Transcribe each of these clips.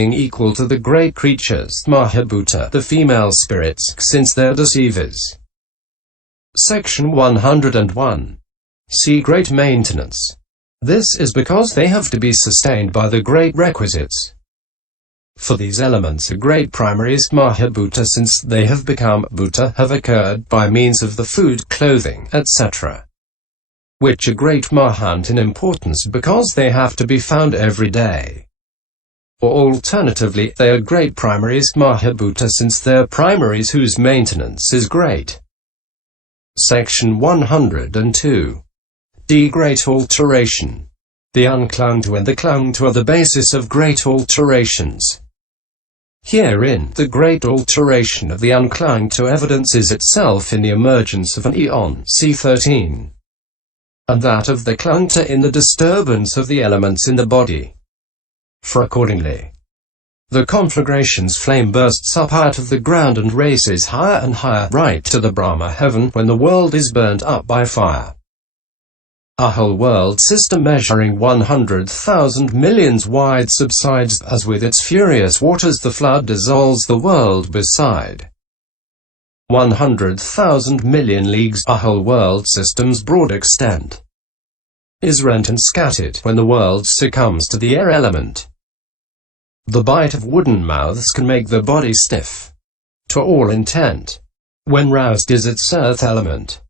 equal to the great creatures, mahabhúta, the female spirits, since they're deceivers. Section 101. See great maintenance. This is because they have to be sustained by the great requisites. For these elements are great primaries, mahabhúta, since they have become bhúta, have occurred by means of the food, clothing, etc., which are great mahant in importance because they have to be found every day. Or alternatively, they are great primaries, mahabhúta, since they're primaries whose maintenance is great. Section 102. D. Great alteration. The unclung-to and the clung-to are the basis of great alterations. Herein, the great alteration of the unclung-to evidences itself in the emergence of an aeon, see XIII, and that of the clung-to in the disturbance of the elements in the body. For accordingly, the conflagration's flame bursts up out of the ground and races higher and higher, right to the Brahma heaven, when the world is burnt up by fire. A whole world system measuring 100,000 millions wide subsides, as with its furious waters the flood dissolves the world beside. 100,000 million leagues, a whole world system's broad extent, is rent and scattered when the world succumbs to the air element. The bite of wooden mouths can make the body stiff, to all intent. When roused is its earth element.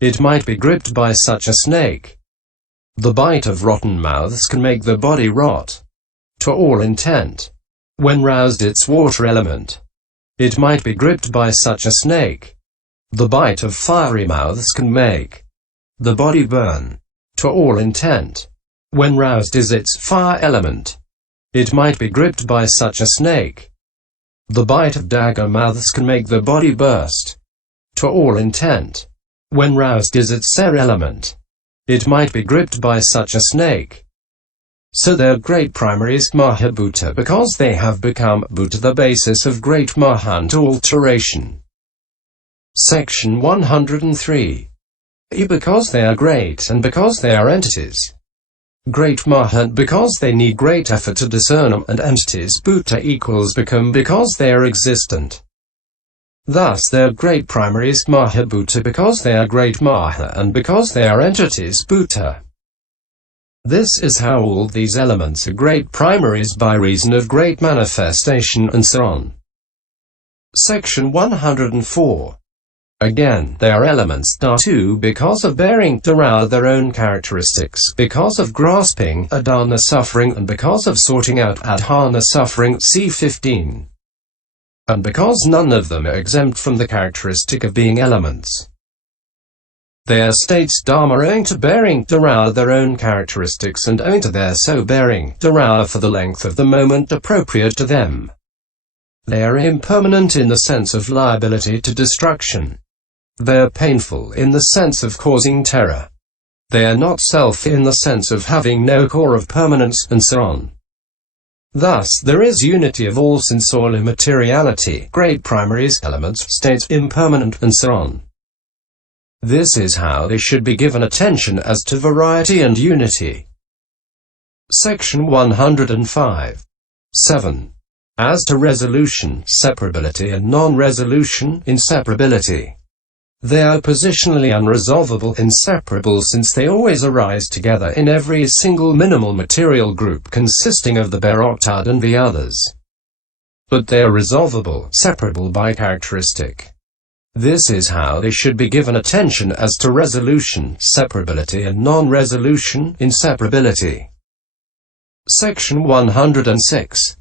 It might be gripped by such a snake. The bite of rotten mouths can make the body rot, to all intent. When roused its water element. It might be gripped by such a snake. The bite of fiery mouths can make the body burn, to all intent. When roused is its fire element. It might be gripped by such a snake. The bite of dagger mouths can make the body burst, to all intent. When roused is its air element. It might be gripped by such a snake. So they're great primaries, mahabhúta, because they have become bhúta, the basis of great mahant alteration. Section 103. Because they are great and because they are entities. Great mahant because they need great effort to discern them, and entities bhúta equals become because they are existent. Thus they're great primaries, mahabhúta, because they are great maha, and because they are entities bhúta. This is how all these elements are great primaries by reason of great manifestation, and so on. Section 104. Again, they are elements too because of bearing dharana their own characteristics, because of grasping adhana suffering, and because of sorting out adhana suffering, see XV. And because none of them are exempt from the characteristic of being elements. They are states dharma owing to bearing dharana their own characteristics, and owing to their so bearing dharana for the length of the moment appropriate to them. They are impermanent in the sense of liability to destruction. They are painful in the sense of causing terror. They are not self in the sense of having no core of permanence, and so on. Thus, there is unity of all since all immateriality, great primaries, elements, states, impermanent, and so on. This is how they should be given attention as to variety and unity. Section 105. 7. As to resolution, separability, and non-resolution, inseparability. They are positionally unresolvable, inseparable, since they always arise together in every single minimal material group consisting of the bare octad and the others. But they are resolvable, separable by characteristic. This is how they should be given attention as to resolution, separability, and non-resolution, inseparability. Section 106.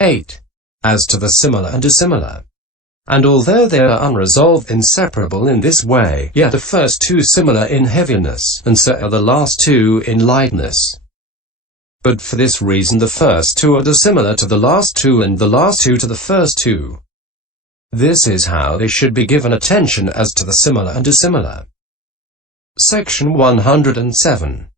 8. As to the similar and dissimilar. And although they are unresolved, inseparable in this way, yet the first two similar in heaviness, and so are the last two in lightness. But for this reason the first two are dissimilar to the last two, and the last two to the first two. This is how they should be given attention as to the similar and dissimilar. Section 107.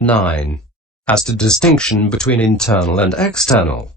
9. As to distinction between internal and external.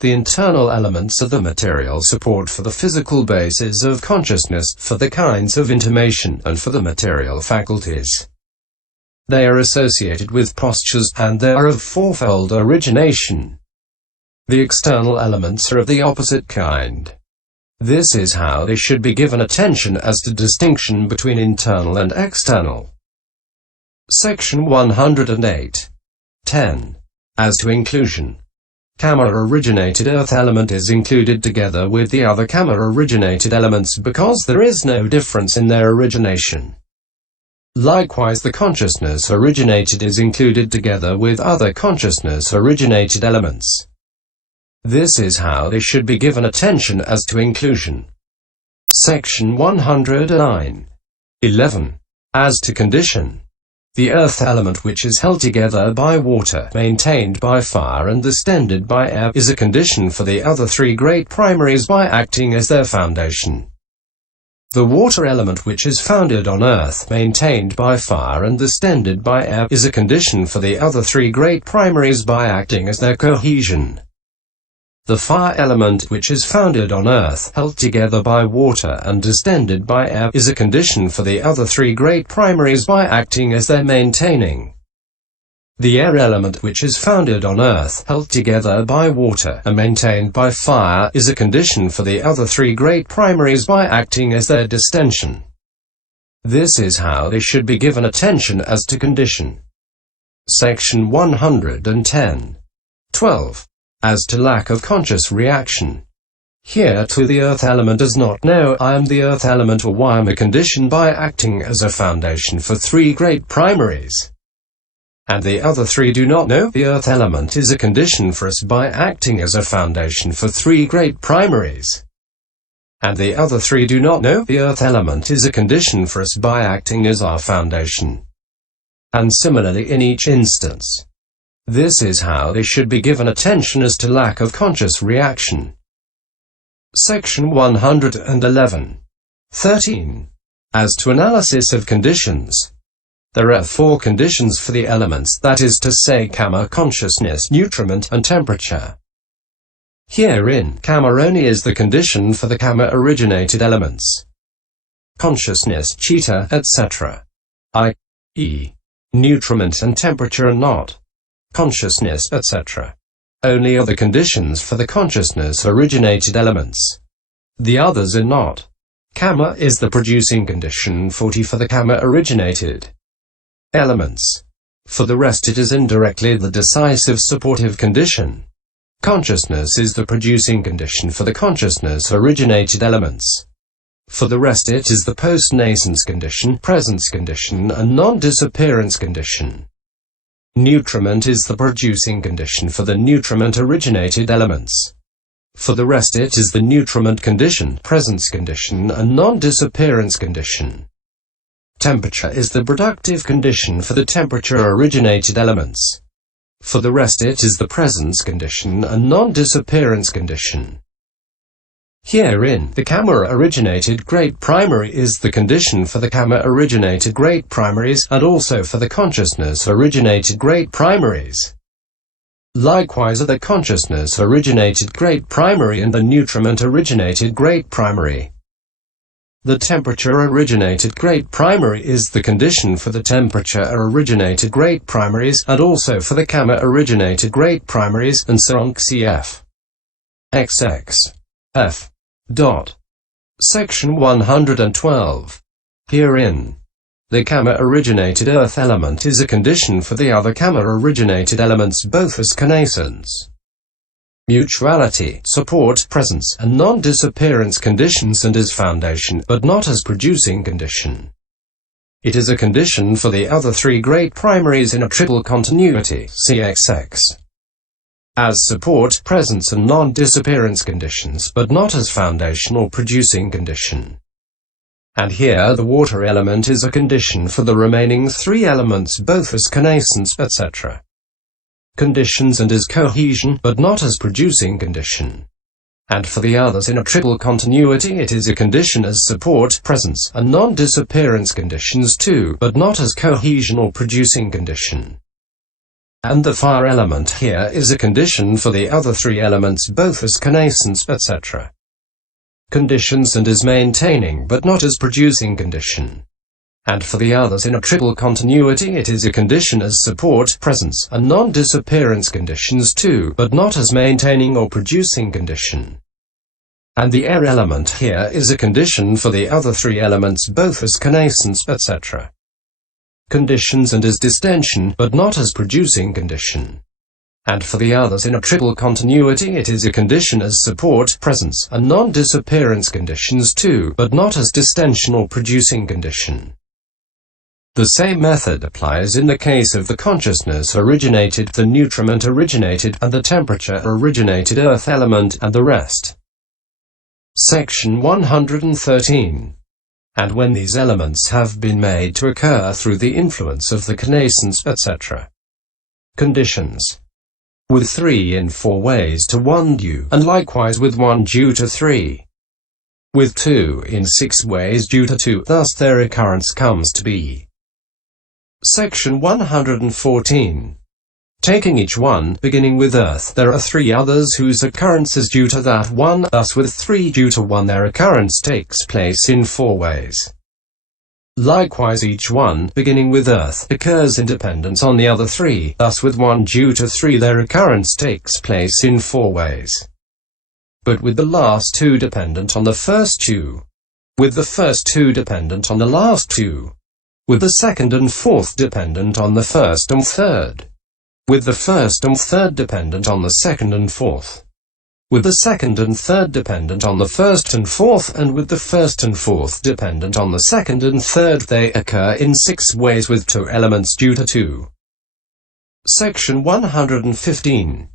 The internal elements are the material support for the physical bases of consciousness, for the kinds of intimation, and for the material faculties. They are associated with postures, and they are of fourfold origination. The external elements are of the opposite kind. This is how they should be given attention as to distinction between internal and external. Section 108. 10. As to inclusion. Karma-originated earth element is included together with the other karma-originated elements because there is no difference in their origination. Likewise, the consciousness originated is included together with other consciousness originated elements. This is how they should be given attention as to inclusion. Section 109. 11. As to condition. The earth element which is held together by water, maintained by fire and distended by air, is a condition for the other three great primaries by acting as their foundation. The water element which is founded on earth, maintained by fire and distended by air, is a condition for the other three great primaries by acting as their cohesion. The fire element which is founded on earth, held together by water and distended by air, is a condition for the other three great primaries by acting as their maintaining. The air element which is founded on earth, held together by water and maintained by fire, is a condition for the other three great primaries by acting as their distension. This is how they should be given attention as to condition. Section 110. 12. As to lack of conscious reaction. Here too the earth element does not know I am the earth element or I am a condition by acting as a foundation for three great primaries. And the other three do not know the earth element is a condition for us by acting as a foundation for three great primaries. And the other three do not know the earth element is a condition for us by acting as our foundation. And similarly in each instance. This is how they should be given attention as to lack of conscious reaction. Section 111. 13. As to analysis of conditions. There are four conditions for the elements, that is to say karma, consciousness, nutriment, and temperature. Herein, karma only is the condition for the karma-originated elements. Consciousness, chitta, etc. i.e., nutriment and temperature are not. Consciousness, etc. only are the conditions for the consciousness-originated elements. The others are not. Karma is the producing condition 40 for the karma-originated elements. For the rest it is indirectly the decisive supportive condition. Consciousness is the producing condition for the consciousness-originated elements. For the rest it is the post-nascence condition, presence condition, and non-disappearance condition. Nutriment is the producing condition for the nutriment-originated elements. For the rest it is the nutriment condition, presence condition, and non-disappearance condition. Temperature is the productive condition for the temperature-originated elements. For the rest it is the presence condition and non-disappearance condition. Herein, the karma-originated great primary is the condition for the karma-originated great primaries, and also for the consciousness-originated great primaries. Likewise are the consciousness-originated great primary and the nutriment-originated great primary. The temperature-originated great primary is the condition for the temperature-originated great primaries, and also for the karma-originated great primaries, and so on. Cf. XX. F. Section 112. Herein, the karma-originated earth element is a condition for the other karma-originated elements both as connaissance, mutuality, support, presence, and non-disappearance conditions, and as foundation, but not as producing condition. It is a condition for the other three great primaries in a triple continuity, CXX. As support, presence, and non-disappearance conditions, but not as foundation or producing condition. And here the water element is a condition for the remaining three elements both as connaissance, etc. conditions and as cohesion, but not as producing condition. And for the others in a triple continuity it is a condition as support, presence, and non-disappearance conditions too, but not as cohesion or producing condition. And the fire element here is a condition for the other three elements both as connaissance, etc. conditions and as maintaining, but not as producing condition. and for the others in a triple continuity it is a condition as support, presence, and non-disappearance conditions too, but not as maintaining or producing condition. And the air element here is a condition for the other three elements both as connaissance, etc. conditions and as distension, but not as producing condition. And for the others in a triple continuity it is a condition as support, presence, and non-disappearance conditions too, but not as distension or producing condition. The same method applies in the case of the consciousness originated, the nutriment originated, and the temperature originated earth element, and the rest. Section 113. And when these elements have been made to occur through the influence of the connaissance, etc. conditions, with 3 in 4 ways to 1 due, and likewise with 1 due to 3, with 2 in 6 ways due to 2, thus their occurrence comes to be. Section 114. Taking each one, beginning with earth, there are 3 others whose occurrence is due to that one, thus with 3 due to 1 their occurrence takes place in 4 ways. Likewise each one, beginning with earth, occurs independent on the other 3, thus with 1 due to 3 their occurrence takes place in 4 ways. But with the last 2 dependent on the first 2, with the first 2 dependent on the last 2, with the second and fourth dependent on the first and third, with the first and third dependent on the second and fourth, with the second and third dependent on the first and fourth, and with the first and fourth dependent on the second and third, they occur in 6 ways with 2 elements due to 2. Section 115.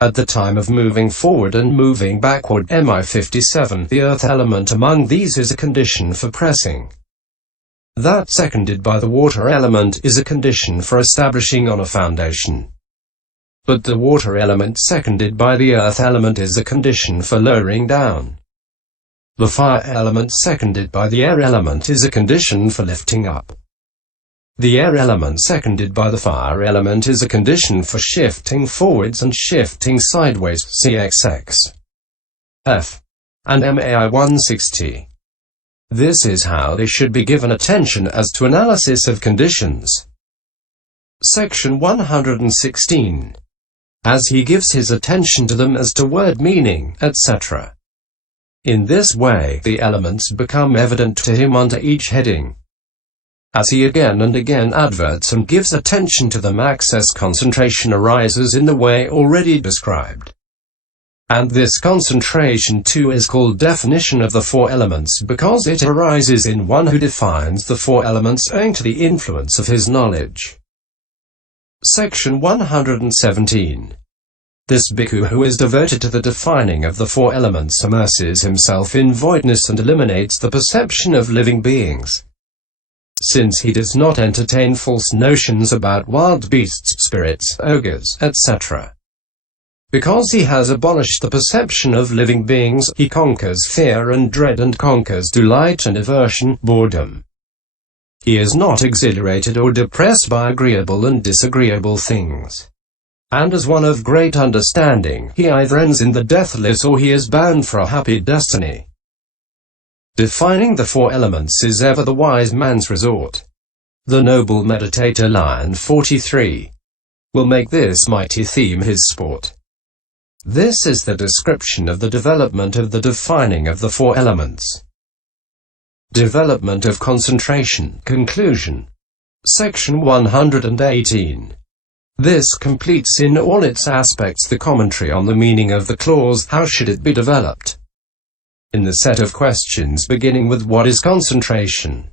At the time of moving forward and moving backward, MI 57, the earth element among these is a condition for pressing. That seconded by the water element is a condition for establishing on a foundation. But the water element seconded by the earth element is a condition for lowering down. The fire element seconded by the air element is a condition for lifting up. The air element seconded by the fire element is a condition for shifting forwards and shifting sideways, XIII. F. and MAI 160. This is how they should be given attention as to analysis of conditions. Section 116. As he gives his attention to them as to word meaning, etc. In this way, the elements become evident to him under each heading. As he again and again adverts and gives attention to them, access concentration arises in the way already described. And this concentration too is called definition of the 4 elements because it arises in one who defines the 4 elements owing to the influence of his knowledge. Section 117. This bhikkhu who is devoted to the defining of the 4 elements immerses himself in voidness and eliminates the perception of living beings. Since he does not entertain false notions about wild beasts, spirits, ogres, etc. Because he has abolished the perception of living beings, he conquers fear and dread and conquers delight and aversion, boredom. He is not exhilarated or depressed by agreeable and disagreeable things. And as one of great understanding, he either ends in the deathless or he is bound for a happy destiny. Defining the 4 elements is ever the wise man's resort. The noble meditator Lion 43 will make this mighty theme his sport. This is the description of the development of the defining of the 4 elements. Development of concentration. Conclusion. Section 118. This completes in all its aspects the commentary on the meaning of the clause, how should it be developed? In the set of questions beginning with what is concentration,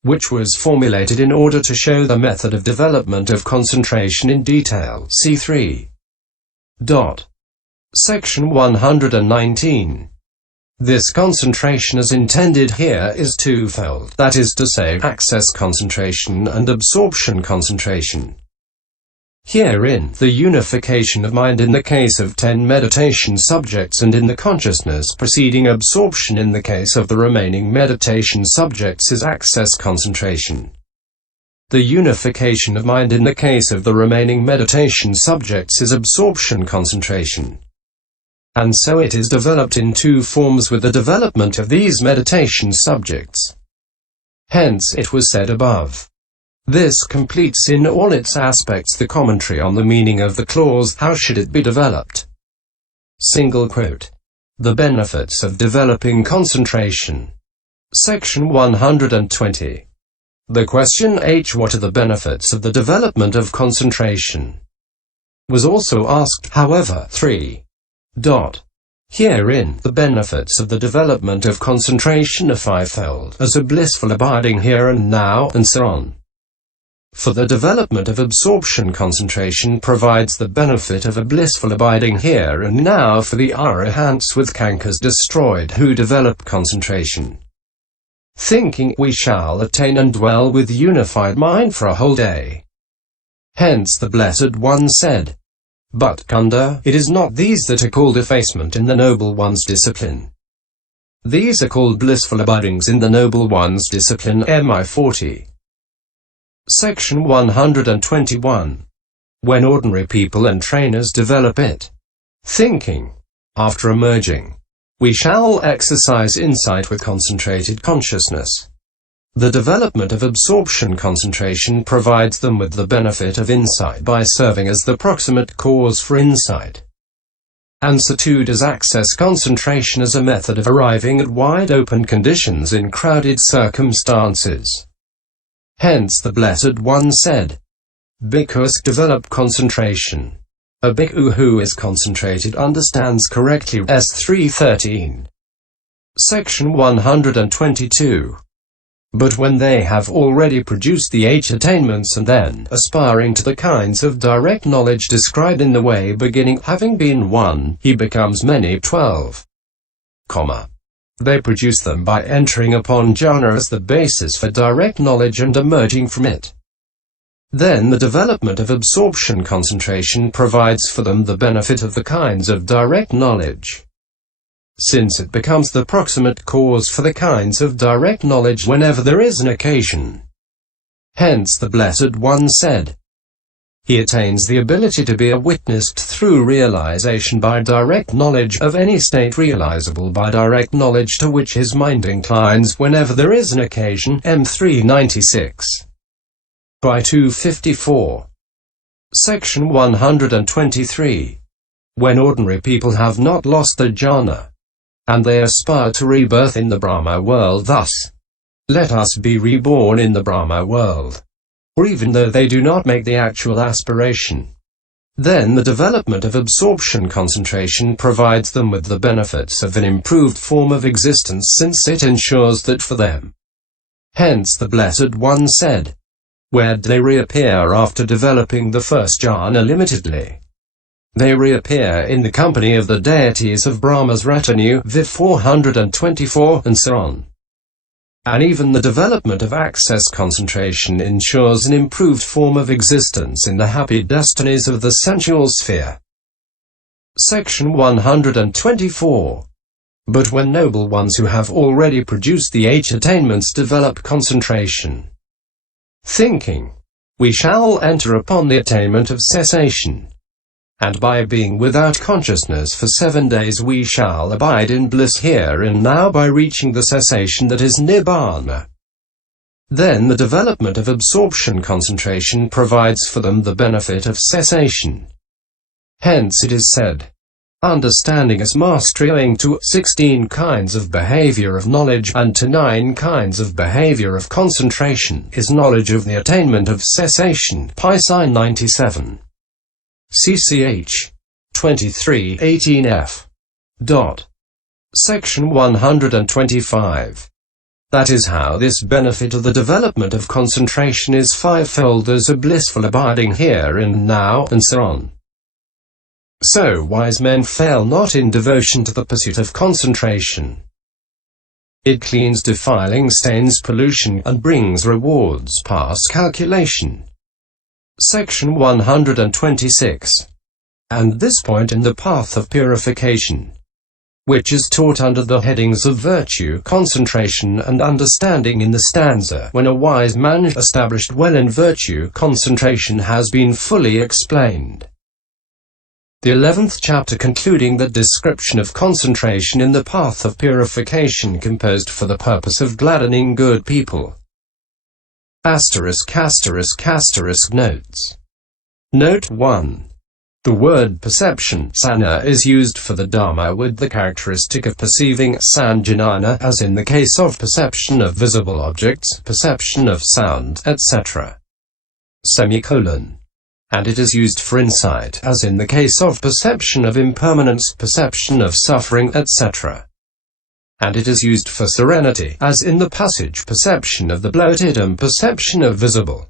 which was formulated in order to show the method of development of concentration in detail, see 3. Section 119. This concentration as intended here is twofold, that is to say, access concentration and absorption concentration. Herein, the unification of mind in the case of 10 meditation subjects and in the consciousness preceding absorption in the case of the remaining meditation subjects is access concentration. The unification of mind in the case of the remaining meditation subjects is absorption concentration. And so it is developed in 2 forms with the development of these meditation subjects. Hence it was said above. This completes in all its aspects the commentary on the meaning of the clause, how should it be developed? Single quote. The benefits of developing concentration. Section 120. The question H. What are the benefits of the development of concentration? Was also asked, however. 3. Herein, the benefits of the development of concentration are fivefold, as a blissful abiding here and now, and so on. For the development of absorption, concentration provides the benefit of a blissful abiding here and now for the arahants with cankers destroyed who develop concentration. Thinking, we shall attain and dwell with unified mind for a whole day. Hence the Blessed One said, but Kunda, it is not these that are called effacement in the Noble One's discipline. These are called blissful abidings in the Noble One's discipline. MI 40. Section 121. When ordinary people and trainers develop it, thinking, after emerging, we shall exercise insight with concentrated consciousness. The development of absorption concentration provides them with the benefit of insight by serving as the proximate cause for insight. And so too does access concentration as a method of arriving at wide-open conditions in crowded circumstances. Hence the Blessed One said, Bhikkhus develop concentration. A bhikkhu who is concentrated understands correctly. S. 313. Section 122. But when they have already produced the 8 attainments and then, aspiring to the kinds of direct knowledge described in the way beginning, having been 1, he becomes many 12, they produce them by entering upon jhana as the basis for direct knowledge and emerging from it. Then the development of absorption concentration provides for them the benefit of the kinds of direct knowledge, since it becomes the proximate cause for the kinds of direct knowledge whenever there is an occasion. Hence the Blessed One said, he attains the ability to be witnessed through realization by direct knowledge of any state realizable by direct knowledge to which his mind inclines whenever there is an occasion. M. 396. By 254. Section 123. When ordinary people have not lost their jhana, and they aspire to rebirth in the Brahma world, thus, let us be reborn in the Brahma world, or even though they do not make the actual aspiration, then the development of absorption concentration provides them with the benefits of an improved form of existence, since it ensures that for them. Hence the Blessed One said, where do they reappear after developing the first jhana limitedly? They reappear in the company of the deities of Brahma's retinue, Viv 424, and so on. And even the development of access concentration ensures an improved form of existence in the happy destinies of the sensual sphere. Section 124. But when noble ones who have already produced the 8 attainments develop concentration, thinking, we shall enter upon the attainment of cessation, and by being without consciousness for 7 days we shall abide in bliss here and now by reaching the cessation that is nibbana. Then the development of absorption concentration provides for them the benefit of cessation. Hence it is said, understanding is mastery owing to 16 kinds of behavior of knowledge and to 9 kinds of behavior of concentration is knowledge of the attainment of cessation. Pi Sign 97. CCH 23:18F. Section 125. That is how this benefit of the development of concentration is fivefold as a blissful abiding here and now, and so on. So wise men fail not in devotion to the pursuit of concentration. It cleans defiling stains pollution and brings rewards past calculation. Section 126. And this point in the path of purification, which is taught under the headings of virtue, concentration and understanding in the stanza, when a wise man established well in virtue, concentration has been fully explained. The 11th chapter concluding the description of concentration in the path of purification composed for the purpose of gladdening good people. Notes. Note 1. The word perception, sana, is used for the Dharma with the characteristic of perceiving, sanjnana, as in the case of perception of visible objects, perception of sound, etc. And it is used for insight, as in the case of perception of impermanence, perception of suffering, etc. And it is used for serenity, as in the passage perception of the bloated and perception of visible.